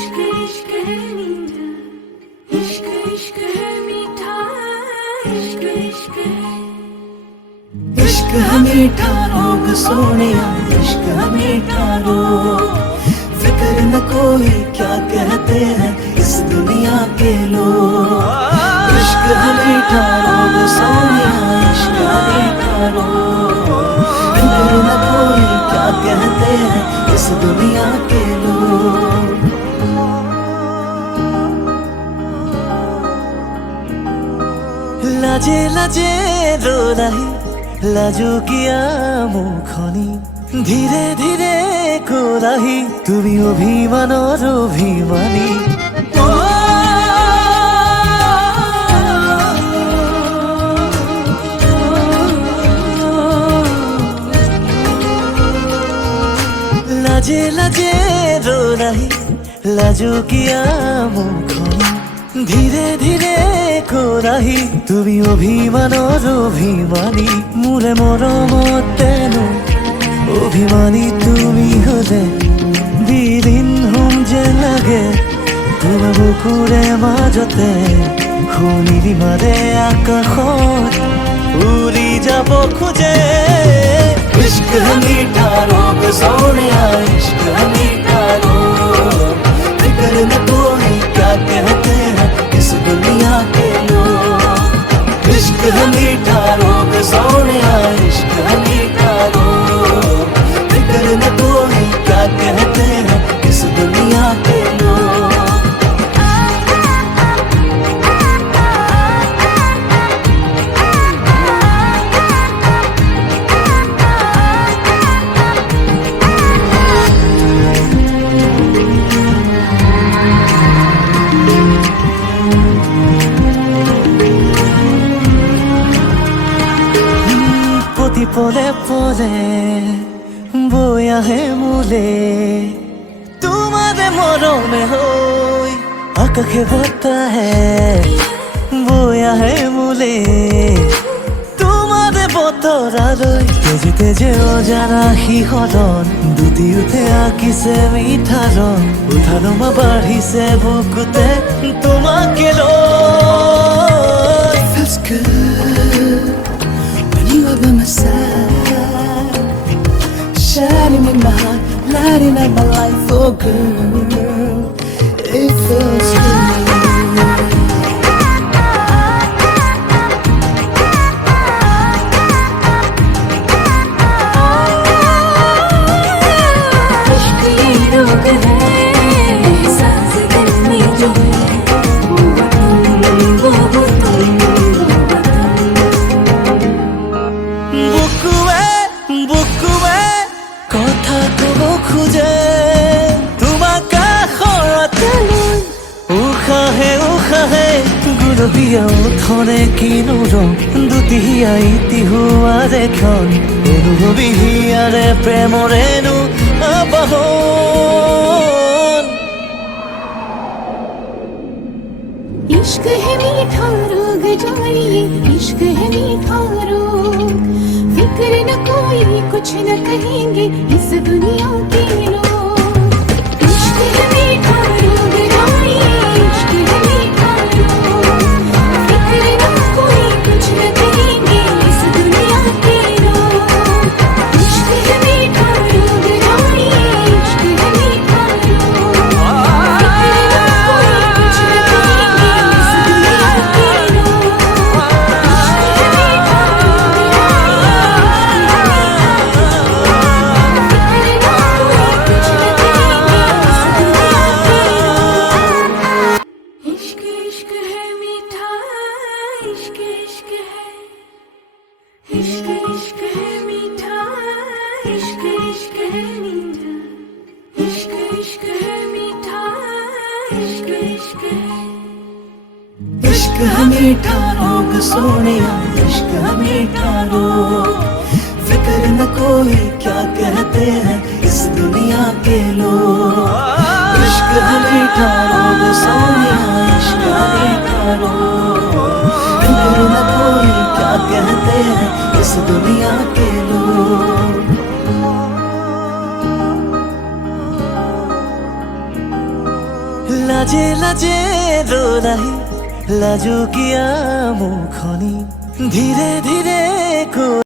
इश्क इश्क है मीठा, इश्क इश्क है मीठा, इश्क इश्क है। इश्क है मीठा रोग सोनिया, इश्क है मीठा रोग। फिक्र न कोई क्या कहते हैं इस दुनिया के लोग। इश्क है मीठा रोग सोनिया, इश्क है मीठा रोग। फिक्र न कोई क्या कहते हैं इस दुनिया के लोग। লাজে লাজে রোলাহি লাজু কিয়া মুখনি ধীরে ধীরে কোলাহি তুমি অভিমানৰ অভিমানী। লাজে লাজে রোলাহি লাজু কিয়া মুখনি ধীরে ধীরে কোলাহি তুমি অভিমানৰ অভিমানী। মোৰে মৰমতেনো অভিমানী তুমি হলে বিলীন হম যেন লাগে। তোমাৰ বুকুৰে মাজতে শুনিবি মাৰে আকাশত উৰি যাব খোজে। इश्क है मीठा रोग सोनिया, इश्क है मीठा रोग। फिक्र न कोई क्या कहते हैं इस दुनिया के लोग। इश्क है मीठा रोग सोनिया, इश्क है मीठा रोग। फिक्र न कोई क्या कहते हैं इस दुनिया के लोग। প্রতি পলে পলে বৈ আহে মোলে তোমাৰে মৰমে হৈ আকাশে বতাহে বৈ আহে মোলে তোমাৰে বতৰালৈ তেজে তেজে অজানা শিহৰণ দুটি উঠে আঁকিছে মিঠা ৰং উঠানমা বাঢ়িছে বুকুতে তোমাকে লৈ। Feels good when you are by my side, shining in my heart, lighting up my life, oh girl, it feels good. इश्क ये रोग है, सांस दिल में जो है, वो तुम বুকুৱে বুকুৱে কথা ক'ব খোজে তোমাক কাষৰতে লৈ উশাহে উশাহে গুলপীয়া ওঠৰে কিনো ৰং দুটি আইতি হোৱাৰে ক্ষণ অনুভৱী হিয়াৰে প্ৰেমৰেনো আবাহন। इश्क है मीठा रोग जानिए, इश्क है मीठा रोग। फिक्र न कोई कुछ न कहेंगे इस दुनिया के लोग। इश्क है मीठा रोग जानिए, इश्क है मीठा रोग। फिक्र न कोई कुछ न कहेंगे इस दुनिया के लोग। इश्क है मीठा रोग जानिए, इश्क है मीठा रोग। फिक्र न कोई कुछ न कहेंगे इस दुनिया के लोग। इश्क है मीठा रोग इश्क इश्क है मीठा, इश्क इश्क है। इश्क इश्क है मीठा, इश्क इश्क है मीठा, इश्क इश्क है मीठा, इश्क इश्क है। इश्क है मीठा रोग सोनिया, इश्क है मीठा रोग। फिक्र न कोई क्या कहते हैं इस दुनिया के लोग। इश्क है मीठा रोग सोनिया, इश्क है मीठा रोग। फिक्र न कोई क्या कहते हैं इस दुनिया के लोग। লাজে লাজে দোলাই লাজুকিয়া মুখনি ধীরে ধীরে